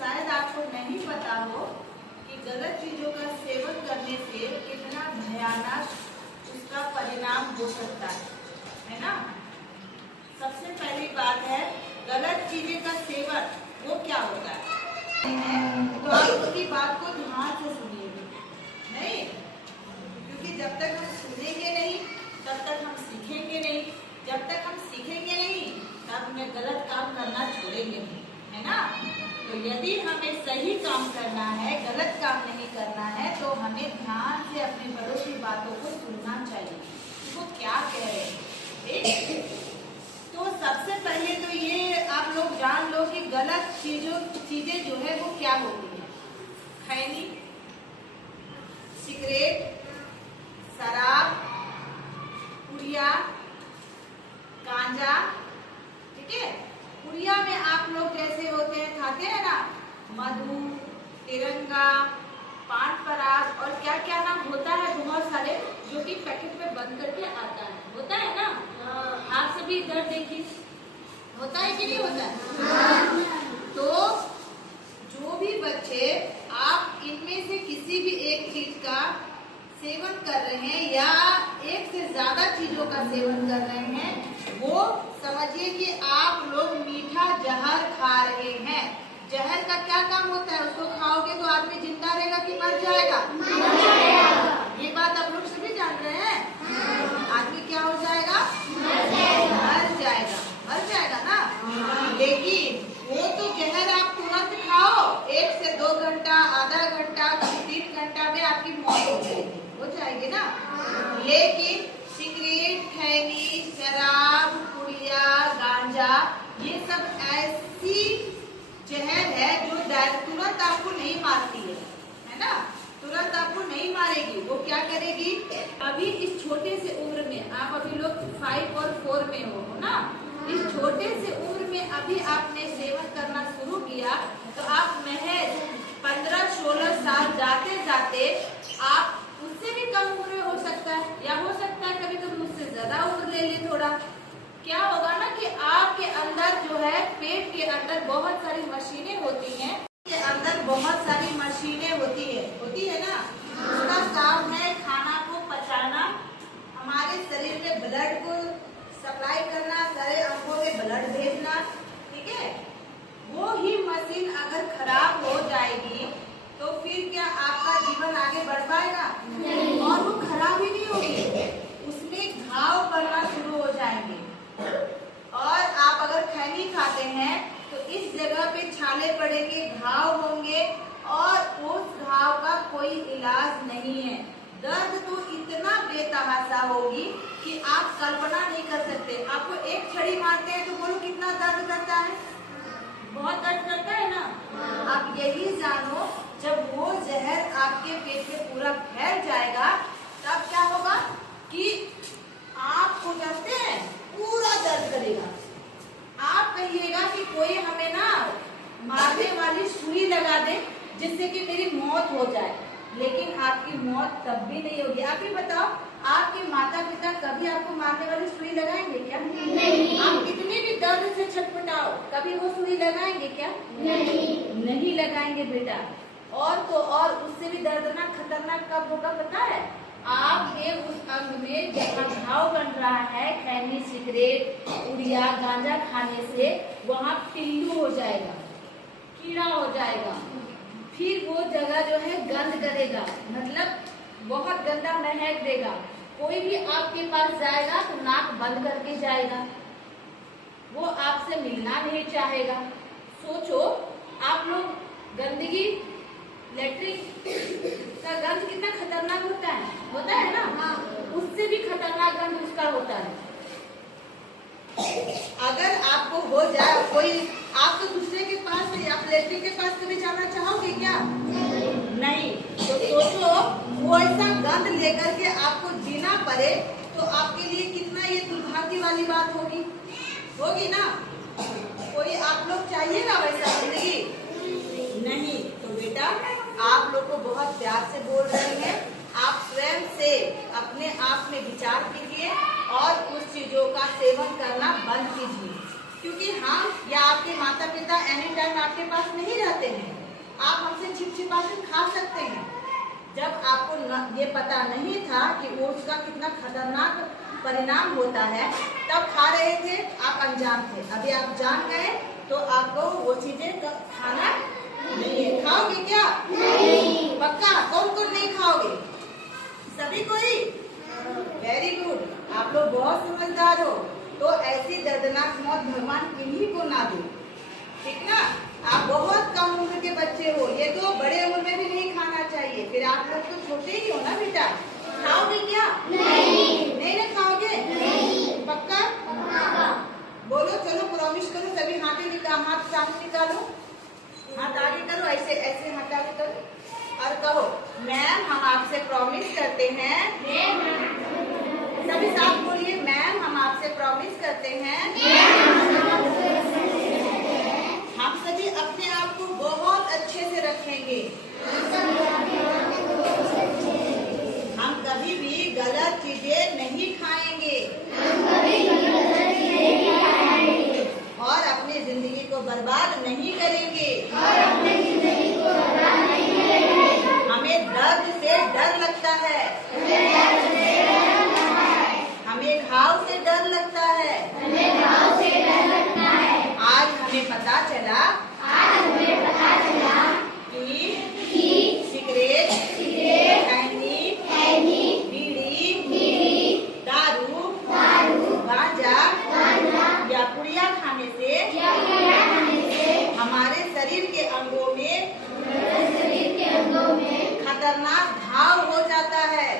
शायद आपको नहीं पता हो कि गलत चीजों का सेवन करने से कितना भयानक उसका परिणाम हो सकता है ना। सबसे पहली बात है, गलत चीजें का सेवन वो क्या होता है, तो आप उसकी बात को ध्यान से सुनिएगा। नहीं, क्योंकि जब तक हम सुनेंगे नहीं तब तक हम सीखेंगे नहीं, जब तक हम सीखेंगे नहीं तब हमें गलत काम करना छोड़ेंगे नहीं, है ना। तो यदि हमें सही काम करना है, गलत काम नहीं करना है, तो हमें ध्यान से अपने बड़ों की बातों को सुनना चाहिए कि वो क्या कह रहे हैं। तो सबसे पहले तो ये आप लोग जान लो कि गलत चीजें जो है वो क्या होती है। खैनी, सिगरेट, शराब, पुड़िया, गांजा, ठीक है। पुड़िया में आप लोग जैसे होते हैं, खाते हैं ना, मधु, तिरंगा, पान पराग और क्या क्या नाम होता है बहुत सारे, जो कि पैकेट में बंद करके आता है, होता है ना। आप सभी इधर देखिए, होता है कि नहीं होता है। तो जो भी बच्चे आप इनमें से किसी भी एक चीज का सेवन कर रहे हैं या एक से ज्यादा चीजों का सेवन कर रहे हैं, वो समझिए कि आप लोग मीठा जहर खा रहे हैं। जहर का क्या काम होता है, उसको खाओगे तो आदमी जिंदा रहेगा कि मर जाएगा? ये बात आप लोग सभी जान रहे हैं। आदमी क्या हो जाएगा? मर जाएगा ना। लेकिन वो तो जहर आप तुरंत खाओ, 1 से 2 घंटा, आधा घंटा, कभी 3 घंटा में आपकी मौत हो जाएगी ना। लेकिन सिगरेट, खैनी, शराब, पुड़िया, गांजा, ये सब ऐसी जहर है जो तुरंत आपको नहीं मारती है ना। तुरंत आपको नहीं मारेगी। वो क्या करेगी, अभी इस छोटे से उम्र में, आप अभी लोग 5 और 4 में हो ना, इस छोटे से उम्र में अभी आपने सेवन करना शुरू किया, तो आप महज 15-16 साल जाते जाते आप उससे भी कम उम्र हो सकता है, या हो सकता है कभी कभी उससे ज्यादा उम्र ले ले थोड़ा। क्या होगा ना कि आपके अंदर जो है, पेट के अंदर बहुत सारी मशीनें होती हैं, के अंदर बहुत सारी मशीनें होती है ना। उसका काम है खाना को पचाना, हमारे शरीर में ब्लड को सप्लाई करना, सारे अंगों में ब्लड भेजना, ठीक है। वो ही मशीन अगर खराब हो जाएगी तो फिर क्या आपका जीवन आगे बढ़ पाएगा? और वो खराब ही नहीं होगी, उसमें घाव पड़ना शुरू हो जाएंगे। और आप अगर खैनी खाते हैं तो इस जगह पे छाले पड़ेंगे, घाव होंगे, और उस घाव का कोई इलाज नहीं है। दर्द तो इतना बेतहाशा होगी कि आप कल्पना नहीं कर सकते। आपको एक छड़ी मारते हैं तो बोलो कितना दर्द करता है, बहुत दर्द करता है ना। आप यही जानो, जब वो जहर आपके पेट में पूरा फैल जाएगा तब क्या होगा कि आपको जानते हैं पूरा दर्द करेगा। आप कहिएगा कि कोई हमें ना मारने वाली सुई लगा दे जिससे कि मेरी मौत हो जाए, लेकिन आपकी मौत तब भी नहीं होगी। आप ही बताओ, आपके माता पिता कभी आपको मारने वाली सुई लगाएंगे क्या? नहीं। आप कितने भी दर्द से छटपटाओ, कभी वो सुई लगाएंगे क्या? नहीं लगाएंगे बेटा। और तो और उससे भी दर्दनाक खतरनाक कब होगा पता है? आपके उस अंग में जहाँ घाव बन रहा है खैनी, सिगरेट, पुड़िया, गांजा खाने से, वहाँ पिल्लू हो जाएगा, कीड़ा हो जाएगा। फिर वो जगह जो है गंद करेगा, मतलब बहुत गंदा महक देगा। कोई भी आपके पास जाएगा तो नाक बंद करके जाएगा, वो आपसे मिलना नहीं चाहेगा। सोचो आप लोग, गंदगी, लेटरिन का गंध कितना खतरनाक होता है ना। उससे भी खतरनाक गंध उसका होता है। अगर आपको हो जाए कोई, आप तो दूसरे के पास, आप लेटरिन के पास कभी जाना चाहोगे क्या? नहीं। तो सोचो वो ऐसा गंध लेकर के आपको जीना पड़े तो आपके लिए कितना ये दुर्भाग्य वाली बात होगी ना। कोई आप लोग चाहिएगा वैसा जिंदगी? नहीं। तो बेटा आप लोग को बहुत प्यार से बोल रहे हैं, आप स्वयं से अपने आप में विचार कीजिए और उस चीजों का सेवन करना बंद कीजिए, क्योंकि हम या आपके माता पिता एनी टाइम आपके पास नहीं रहते हैं, आप हमसे छिप-छिपा कर खा सकते हैं। जब आपको ये पता नहीं था कि वो उसका कितना खतरनाक परिणाम होता है, तब खा रहे थे, आप अनजान थे। अभी आप जान गए तो आपको वो चीजें खाना नहीं है। खाओगे क्या? नहीं। पक्का? कौन कौन नहीं खाओगे? सभी कोई? वेरी गुड, आप लोग बहुत समझदार हो। तो ऐसी दर्दनाक मौत भगवान किन्हीं को ना दे, ठीक ना? आप बहुत कम उम्र के बच्चे हो, ये तो बड़े उम्र में भी नहीं खाना चाहिए। फिर आप लोग तो छोटे ही हो ना बेटा, खाओगे क्या? नहीं। नहीं ना खाओगे? नहीं। पक्का? पक्का। बोलो, चलो प्रॉमिस करो, सभी हाथ सामने निकालो, हाथ आगे करो, ऐसे ऐसे हाथ आगे करो और कहो, मैम हम आपसे प्रॉमिस करते हैं। सभी साथ बोलिए, मैम हम आपसे प्रॉमिस करते हैं हम सभी अपने आप को बहुत अच्छे से रखेंगे। हम कभी भी गलत चीजें नहीं खाएंगे और अपनी जिंदगी को बर्बाद नहीं करेंगे। हमें दर्द से डर लगता है, हमें घाव से डर लगता है। आज हमें पता चला कि सिगरेट, खैनी, बीड़ी, दारू, गांजा या पुड़िया खाने से हमारे शरीर के अंगों में खतरनाक घाव हो जाता है।